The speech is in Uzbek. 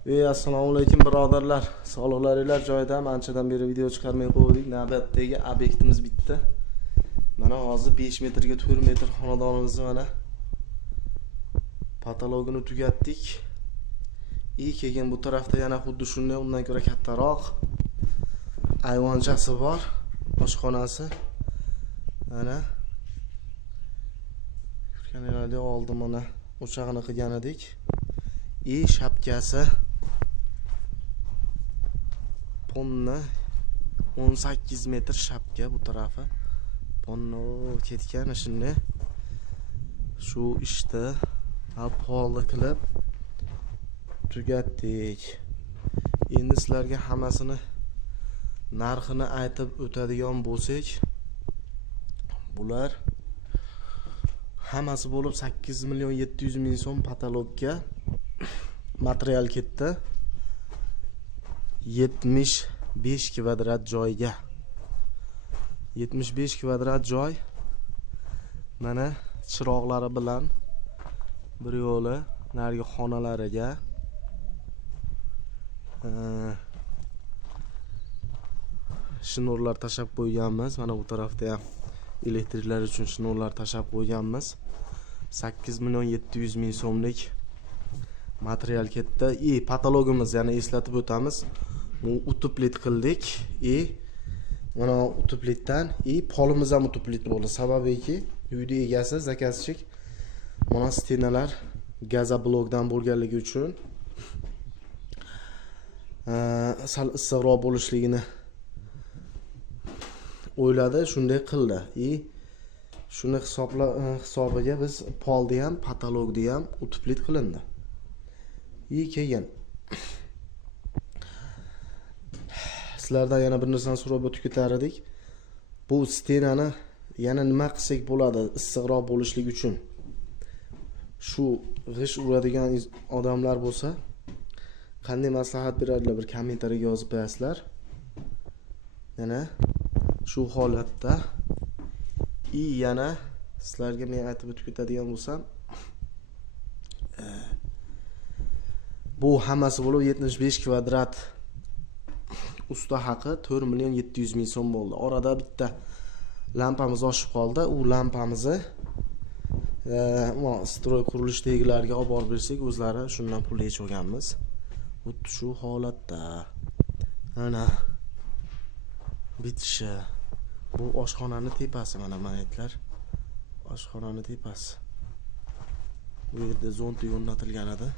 Assalomu alaykum birodarlar. Sog'liqlaringiz joyida. Anchadan beri video chiqarmay qo'ydik. Navbatdagi obyektimiz bitti. Mana hozir 5 metrga 4 metr xonadonimizni mana patologini tugatdik. Keyin bu tarafda yana xuddi shunday, undan ko'ra kattaroq ayvonchasi bor, oshxonasi. Mana ko'rganingizda oldi mana o'chog'ini qilgan edik. Shapkasi ponna 18 metr shapka bu tarafi. Ponna ketgan shunday. Shu ishda polni qilib tugatdik. Endi sizlarga hammasini narxini aytib o'tadigan bo'lsak, bular hammasi bo'lib 8 million 700 ming so'm patologga material ketdi. 75 kvadrat joyga. 75 kvadrat joy. Mana chiroqlari bilan bir yo'li narigi xonalariga shinurlar tashab qo'yganmiz. Mana bu tarafda ham elektriklar uchun shinurlar tashab qo'yganmiz. 8 million 700 ming so'mlik material ketdi. Patologimiz, ya'ni eslatib o'tamiz. Bu utuplit qildik. Mana utuplitdan polimiz ham utuplit bo'ldi. Sababiki uyda egasi zakazchik mana stenalar gazoblokdan bo'lganligi uchun sal issiqroq bo'lishligini o'yladi, shunday qildi. Shuni hisobiga biz polni ham, patologni ham utuplit qilindi. Keyin sizlardan yana bir narsani so'rab o'tib ketar edik. Bu stenani yana nima qilsak bo'ladi issiqroq bo'lishlik uchun? Shu g'ish uradigan odamlar bo'lsa, qanday maslahat beradilar, bir kommentariyaga yozib qo'yasizlar. Yana shu holatda yana sizlarga men aytib o'tib ketadigan bo'lsam, bu hammasi bo'lib 75 kvadrat usta haqi 4 million 700 ming so'm bo'ldi. Orada bitta lampamiz oshib qoldi. U lampamizni stroy qurilishdagilarga olib borib bersak, o'zlari shundan pul yechib olganmiz. Xuddi shu holatda. Ana bitishi. Bu oshxonaning tepasi, mana aytlar. Oshxonaning tepasi. Bu yerda zonta o'rnatilgan edi.